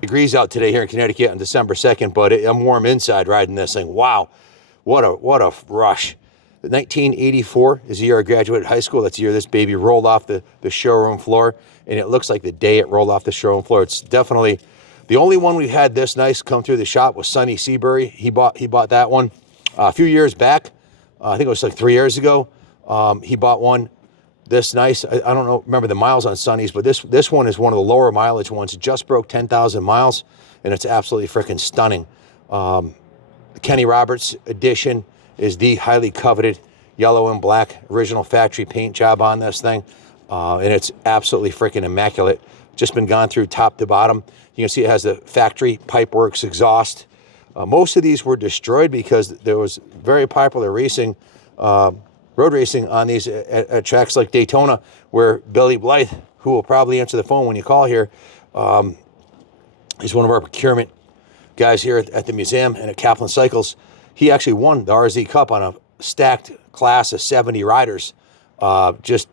Degrees out today here in Connecticut on December 2nd, but I'm warm inside riding this thing. Wow, what a rush. 1984 is the year I graduated high school. That's the year this baby rolled off the showroom floor, and it looks like the day it rolled off the showroom floor. It's definitely the only one we had this nice come through the shop was Sonny Seabury. He bought that one a few years back. I think it was like 3 years ago. He bought one this nice. I don't know, remember the miles on Sonny's, but this one is one of the lower mileage ones. It just broke 10,000 miles, and it's absolutely freaking stunning. The Kenny Roberts edition is the highly coveted yellow and black original factory paint job on this thing, and it's absolutely freaking immaculate. Just been gone through top to bottom. You can see it has the factory Pipeworks exhaust. Most of these were destroyed because there was very popular racing, road racing on these at tracks like Daytona, where Billy Blythe, who will probably answer the phone when you call here, he's one of our procurement guys here at the museum and at Kaplan Cycles. He actually won the RZ Cup on a stacked class of 70 riders, just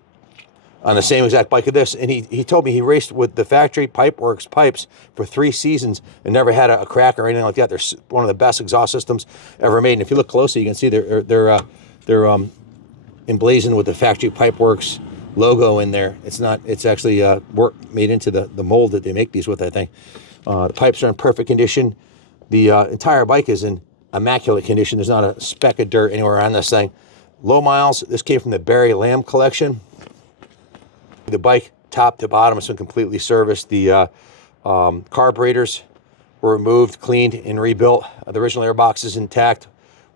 on the same exact bike of this. And he told me he raced with the factory Pipeworks pipes for 3 seasons and never had a crack or anything like that. They're one of the best exhaust systems ever made. And if you look closely, you can see they're emblazoned with the factory Pipeworks logo in there. It's actually made into the mold that they make these with, I think. The pipes are in perfect condition. The entire bike is in immaculate condition. There's not a speck of dirt anywhere on this thing. Low miles. This came from the Barry Lamb collection. The bike, top to bottom, has been completely serviced. The carburetors were removed, cleaned, and rebuilt. The original air box is intact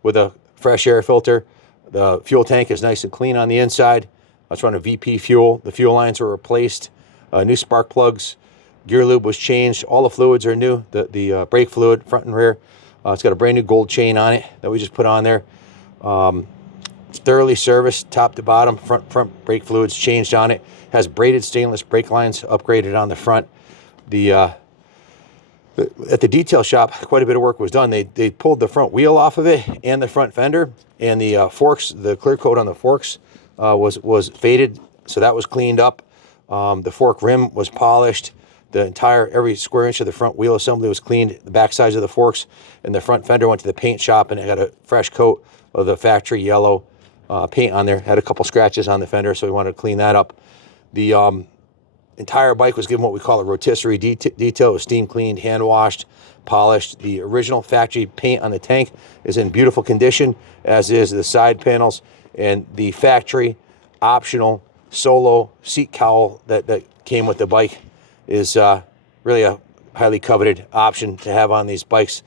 with a fresh air filter. The fuel tank is nice and clean on the inside. It's running VP fuel. The fuel lines were replaced. New spark plugs. Gear lube was changed. All the fluids are new. The brake fluid, front and rear. It's got a brand new gold chain on it that we just put on there. It's thoroughly serviced, top to bottom. Front brake fluids changed on it. Has braided stainless brake lines upgraded on the front. At the detail shop, quite a bit of work was done. They pulled the front wheel off of it and the front fender, and the forks, the clear coat on the forks was faded, so that was cleaned up. The fork rim was polished. Every square inch of the front wheel assembly was cleaned. The back sides of the forks and the front fender went to the paint shop, and it got a fresh coat of the factory yellow paint on there. Had a couple scratches on the fender, so we wanted to clean that up. The entire bike was given what we call a rotisserie detail. It was steam cleaned, hand washed, polished. The original factory paint on the tank is in beautiful condition, as is the side panels, and the factory optional solo seat cowl that came with the bike is really a highly coveted option to have on these bikes.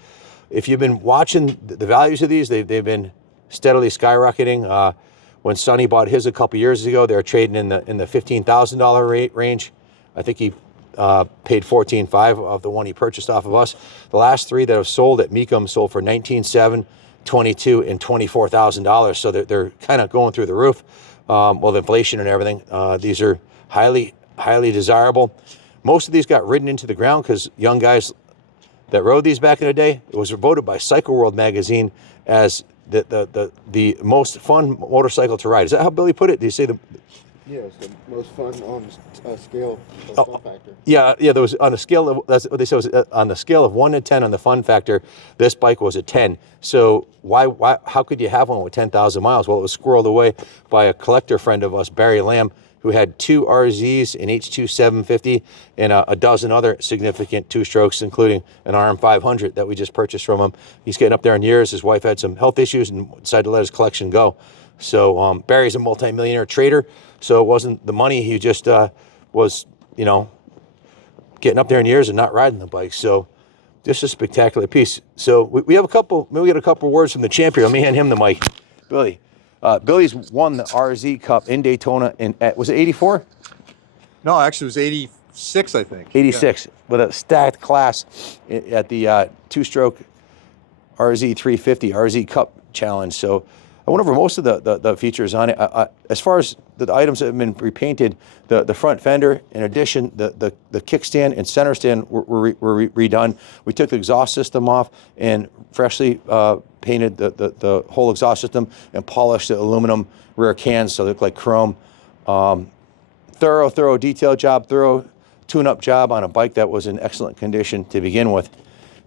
If you've been watching the values of these, they've been steadily skyrocketing. When Sonny bought his a couple years ago, they were trading in the $15,000 range. I think he paid $14,500 of the one he purchased off of us. The last 3 that have sold at Mecum sold for $19,700, $22,000, and $24,000. So they're kind of going through the roof. With inflation and everything, these are highly desirable. Most of these got ridden into the ground because young guys that rode these back in the day, it was voted by Cycle World magazine as the most fun motorcycle to ride. Is that how Billy put it? Did you say the? Yeah, it's the most fun on a scale of fun factor. Yeah. There was on a scale of, that's what they said, was on the scale of 1 to 10 on the fun factor. This bike was a 10. So why? How could you have one with 10,000 miles? Well, it was squirreled away by a collector friend of us, Barry Lamb, who had 2 RZs, an H2 750, and a dozen other significant 2-strokes, including an RM500 that we just purchased from him. He's getting up there in years. His wife had some health issues and decided to let his collection go. So Barry's a multimillionaire trader, so it wasn't the money. He just was, getting up there in years and not riding the bike. So just a spectacular piece. So we have a couple, maybe we get a couple words from the champion. Let me hand him the mic. Billy. Billy's won the RZ Cup in Daytona was it 84? No, actually it was 86, I think. 86, with a stacked class at the two-stroke RZ350 RZ Cup Challenge. So I went over most of the features on it. As far as the items that have been repainted, the front fender, in addition, the kickstand and center stand were redone. We took the exhaust system off and freshly painted the whole exhaust system and polished the aluminum rear cans so they look like chrome. Thorough detail job, thorough tune-up job on a bike that was in excellent condition to begin with.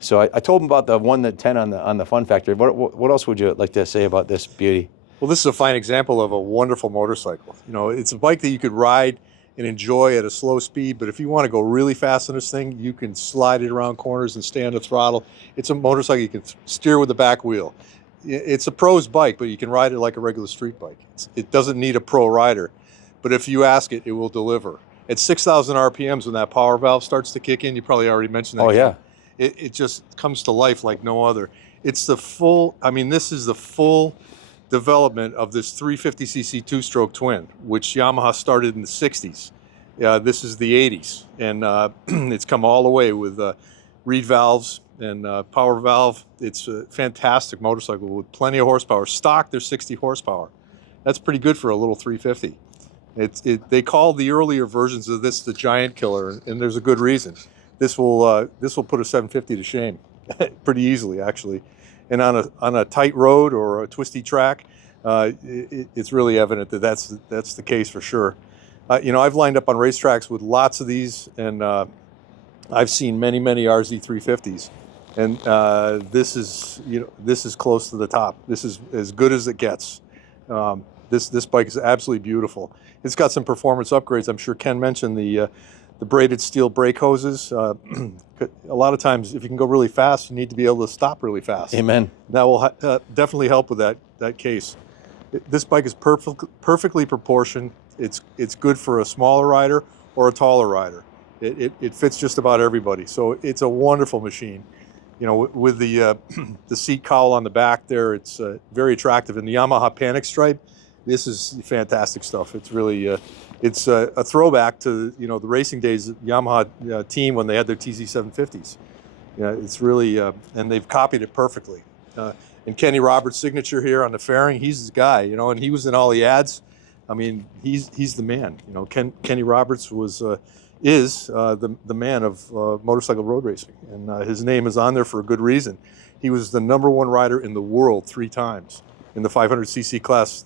So I told him about the 1 to 10 on the fun factor. What else would you like to say about this beauty? Well, this is a fine example of a wonderful motorcycle. You know, it's a bike that you could ride and enjoy at a slow speed, but if you want to go really fast on this thing, you can slide it around corners and stay on the throttle. It's a motorcycle you can steer with the back wheel. It's a pro's bike, but you can ride it like a regular street bike. It doesn't need a pro rider, but if you ask it, it will deliver. At 6,000 RPMs, when that power valve starts to kick in, you probably already mentioned that. Oh, yeah. It just comes to life like no other. It's the full, I mean, this is the full development of this 350cc two-stroke twin, which Yamaha started in the 60s. This is the 80s, and it's come all the way with reed valves and power valve. It's a fantastic motorcycle with plenty of horsepower. Stock, there's 60 horsepower. That's pretty good for a little 350. They call the earlier versions of this the Giant Killer, and there's a good reason. This will put a 750 to shame pretty easily, actually. And on a tight road or a twisty track, it's really evident that that's the case for sure. You know, I've lined up on racetracks with lots of these, and I've seen many RZ350s, and this is close to the top. This is as good as it gets. This bike is absolutely beautiful. It's got some performance upgrades. I'm sure Ken mentioned the braided steel brake hoses. A lot of times, if you can go really fast, you need to be able to stop really fast. Amen. That will definitely help with that case. This bike is perfectly proportioned. It's good for a smaller rider or a taller rider. It fits just about everybody. So it's a wonderful machine. You know, with the seat cowl on the back there, it's very attractive. And the Yamaha Panic Stripe, this is fantastic stuff. It's really it's a throwback to, you know, the racing days Yamaha team when they had their TZ750s. Yeah, it's really and they've copied it perfectly. And Kenny Roberts' signature here on the fairing, he's the guy, you know, and he was in all the ads. I mean, he's the man. You know, Kenny Roberts is the man of motorcycle road racing, and his name is on there for a good reason. He was the #1 rider in the world 3 times in the 500cc class,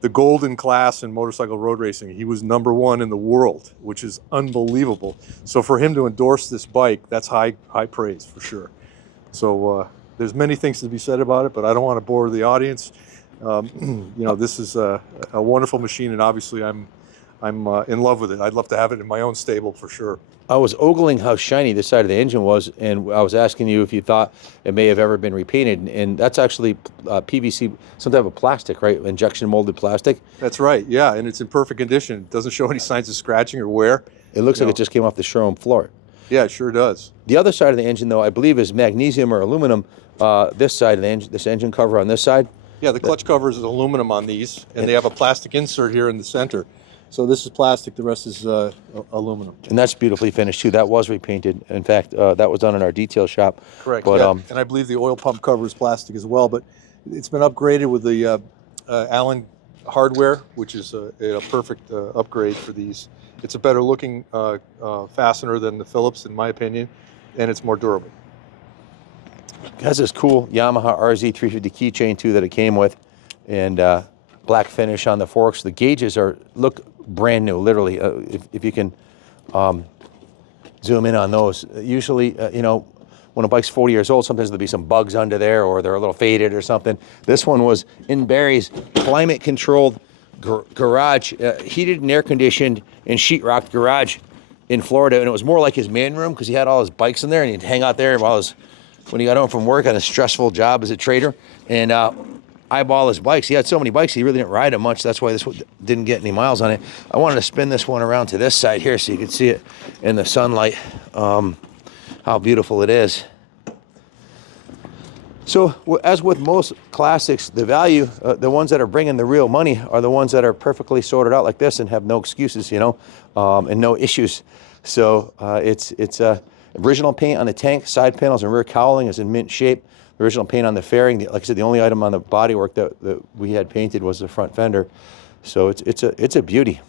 the golden class in motorcycle road racing. He was #1 in the world, which is unbelievable. So for him to endorse this bike, that's high praise for sure. So there's many things to be said about it, but I don't want to bore the audience. You know, this is a wonderful machine, and obviously I'm in love with it. I'd love to have it in my own stable for sure. I was ogling how shiny this side of the engine was, and I was asking you if you thought it may have ever been repainted, and that's actually PVC, some type of plastic, right? Injection molded plastic. That's right, yeah, and it's in perfect condition. It doesn't show any signs of scratching or wear. It looks like it just came off the showroom floor. Yeah, it sure does. The other side of the engine, though, I believe is magnesium or aluminum. This side of the engine, this engine cover on this side. Yeah, the clutch covers is aluminum on these, and they have a plastic insert here in the center. So this is plastic, the rest is aluminum. And that's beautifully finished too. That was repainted. In fact, that was done in our detail shop. Correct, but, yeah. And I believe the oil pump cover is plastic as well, but it's been upgraded with the Allen hardware, which is a perfect upgrade for these. It's a better looking fastener than the Phillips, in my opinion, and it's more durable. It has this cool Yamaha RZ350 keychain too that it came with, and black finish on the forks. The gauges look brand new, literally. If you can zoom in on those. Usually, you know, when a bike's 40 years old, sometimes there'll be some bugs under there, or they're a little faded or something. This one was in Barry's climate-controlled garage, heated and air-conditioned and sheetrocked garage in Florida, and it was more like his man room because he had all his bikes in there, and he'd hang out there when he got home from work on a stressful job as a trader. And eyeball his bikes. He had so many bikes, he really didn't ride them much. That's why this one didn't get any miles on it. I wanted to spin this one around to this side here so you can see it in the sunlight, how beautiful it is. So as with most classics, the value, the ones that are bringing the real money are the ones that are perfectly sorted out like this and have no excuses, you know, and no issues. So it's original paint on the tank, side panels and rear cowling is in mint shape. The original paint on the fairing, like I said, the only item on the bodywork that we had painted was the front fender. So it's a beauty.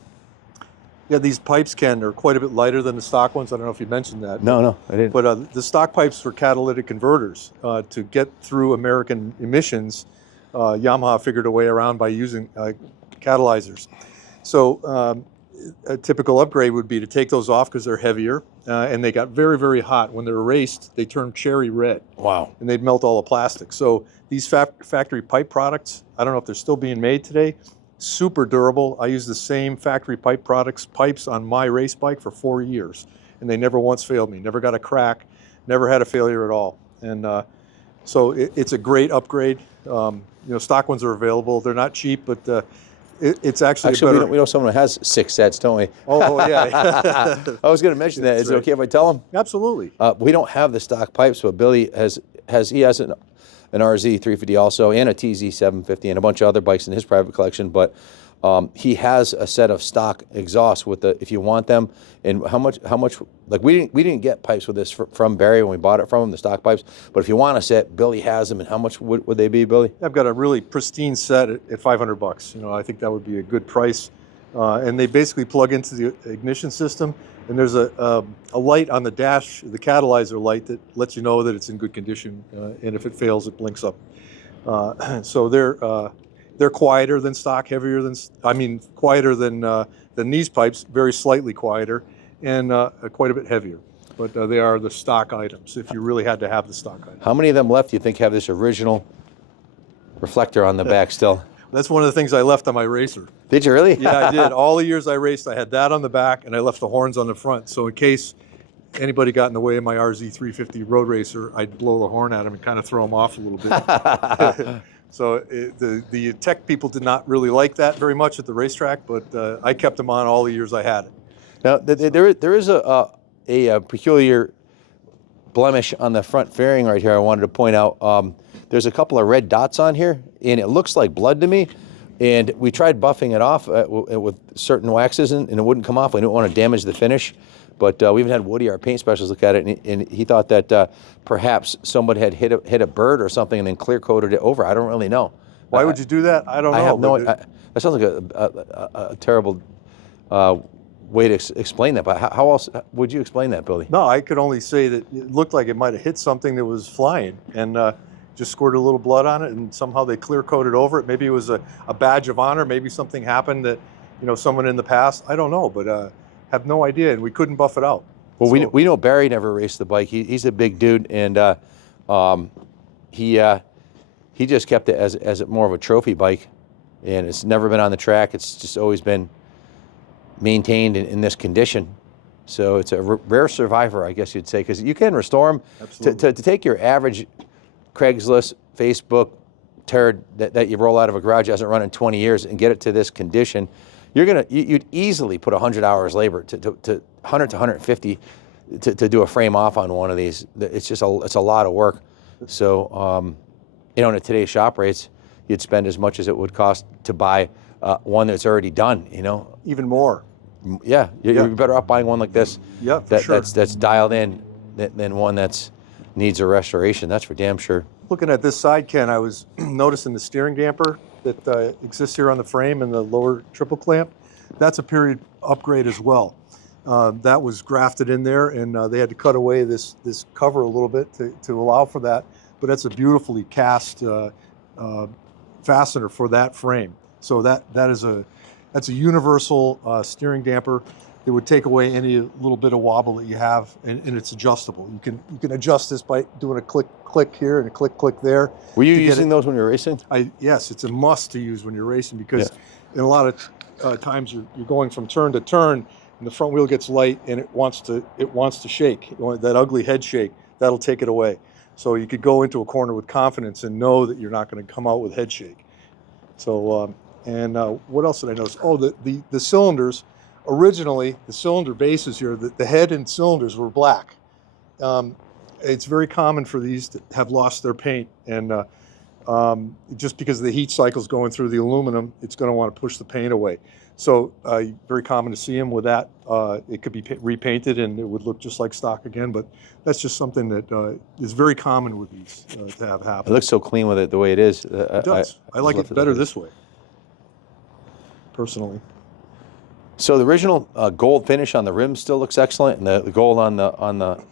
Yeah, these pipes, Ken, are quite a bit lighter than the stock ones. I don't know if you mentioned that. No, I didn't. But the stock pipes were catalytic converters. To get through American emissions, Yamaha figured a way around by using catalyzers. So a typical upgrade would be to take those off because they're heavier, and they got very, very hot. When they're erased, they turn cherry red. Wow. And they'd melt all the plastic. So these factory pipe products, I don't know if they're still being made today, super durable. I use the same factory pipes on my race bike for 4 years, and they never once failed me. Never got a crack, never had a failure at all. And so it's a great upgrade. You know, stock ones are available. They're not cheap, but it's actually better. We know someone who has 6 sets, don't we? Oh yeah. I was going to mention that. That's Is it okay if I tell him? Absolutely. We don't have the stock pipes, but Billy has an RZ350 also, and a TZ750, and a bunch of other bikes in his private collection. But he has a set of stock exhausts with the, if you want them. And how much? Like we didn't get pipes with this from Barry when we bought it from him, the stock pipes. But if you want a set, Billy has them. And how much would they be, Billy? I've got a really pristine set at $500. You know, I think that would be a good price. And they basically plug into the ignition system. And there's a light on the dash, the catalyzer light, that lets you know that it's in good condition. And if it fails, it blinks up. So they're quieter than stock, heavier than, quieter than these pipes, very slightly quieter, and quite a bit heavier. But they are the stock items, if you really had to have the stock items. How many of them left do you think have this original reflector on the back still? That's one of the things I left on my racer. Did you really? Yeah, I did. All the years I raced, I had that on the back, and I left the horns on the front. So in case anybody got in the way of my RZ350 road racer, I'd blow the horn at them and kind of throw them off a little bit. So the tech people did not really like that very much at the racetrack, but I kept them on all the years I had it. Now, there is a peculiar blemish on the front fairing right here I wanted to point out. There's a couple of red dots on here, and it looks like blood to me. And we tried buffing it off with certain waxes, and it wouldn't come off. We didn't want to damage the finish. But we even had Woody, our paint specialist, look at it, and he thought that perhaps somebody had hit a bird or something and then clear coated it over. I don't really know. Why would you do that? I don't know. I have no. That sounds like a terrible way to explain that. But how else would you explain that, Billy? No, I could only say that it looked like it might have hit something that was flying, and just squirted a little blood on it, and somehow they clear coated over it. Maybe it was a badge of honor. Maybe something happened that, someone in the past. I don't know, but have no idea, and we couldn't buff it out. Well, so, we know Barry never raced the bike. He's a big dude, and he just kept it as more of a trophy bike, and it's never been on the track. It's just always been maintained in this condition. So it's a rare survivor, I guess you'd say, because you can restore them. To take your average Craigslist, Facebook turd that you roll out of a garage hasn't run in 20 years and get it to this condition, you'd easily put 100 hours labor to 100 to 150 to do a frame off on one of these. It's just it's a lot of work. So at today's shop rates, you'd spend as much as it would cost to buy one that's already done. Even more. Yeah, you're better off buying one like this. Yeah, for sure. That's dialed in than one that's needs a restoration. That's for damn sure. Looking at this side, Ken, I was noticing the steering damper that exists here on the frame and the lower triple clamp. That's a period upgrade as well. That was grafted in there, and they had to cut away this cover a little bit to allow for that. But that's a beautifully cast fastener for that frame. So that's a universal steering damper. It would take away any little bit of wobble that you have, and it's adjustable. You can adjust this by doing a click here and a click there. Were you using those when you were racing? Yes, it's a must to use when you're racing, because in a lot of times you're going from turn to turn, and the front wheel gets light and it wants to shake. That ugly head shake, that'll take it away. So you could go into a corner with confidence and know that you're not going to come out with head shake. So, what else did I notice? Oh, the cylinders. Originally, the cylinder bases here, the head and cylinders were black. It's very common for these to have lost their paint, and just because of the heat cycles going through the aluminum, it's going to want to push the paint away. So very common to see them with that. It could be repainted and it would look just like stock again, but that's just something that is very common with these to have happen. It looks so clean with it the way it is. It does. I like it better this way, personally. So the original gold finish on the rims still looks excellent, and the gold on the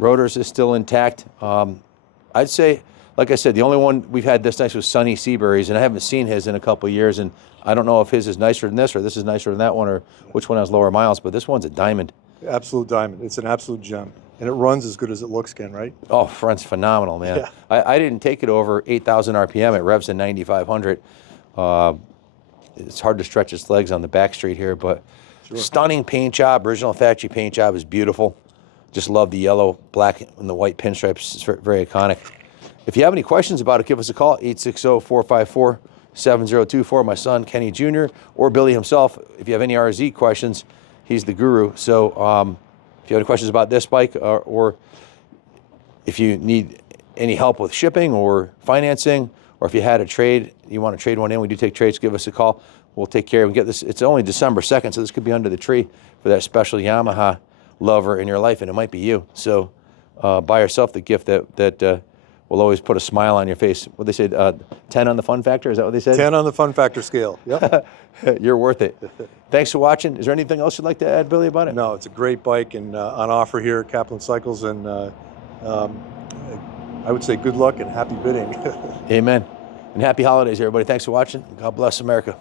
rotors is still intact. I'd say, like I said, the only one we've had this nice was Sonny Seabury's, and I haven't seen his in a couple of years, and I don't know if his is nicer than this, or this is nicer than that one, or which one has lower miles, but this one's a diamond. Absolute diamond. It's an absolute gem. And it runs as good as it looks, Ken, right? Oh, front's phenomenal, man. Yeah. I didn't take it over 8,000 RPM. It revs to 9,500. It's hard to stretch its legs on the back street here, but Sure. Stunning paint job. Original factory paint job is beautiful. Just love the yellow, black, and the white pinstripes. It's very iconic. If you have any questions about it, give us a call, 860-454-7024. My son, Kenny Jr., or Billy himself. If you have any RZ questions, he's the guru. So if you have any questions about this bike, or if you need any help with shipping or financing, or if you had a trade, you want to trade one in, we do take trades, give us a call. We'll take care of it. Get this. It's only December 2nd, so this could be under the tree for that special Yamaha lover in your life, and it might be you. So buy yourself the gift that will always put a smile on your face. What they said, 10 on the fun factor? Is that what they said? 10 on the fun factor scale. Yep. You're worth it. Thanks for watching. Is there anything else you'd like to add, Billy, about it? No, it's a great bike and on offer here at Kaplan Cycles, and I would say good luck and happy bidding. Amen. And happy holidays, everybody. Thanks for watching. God bless America.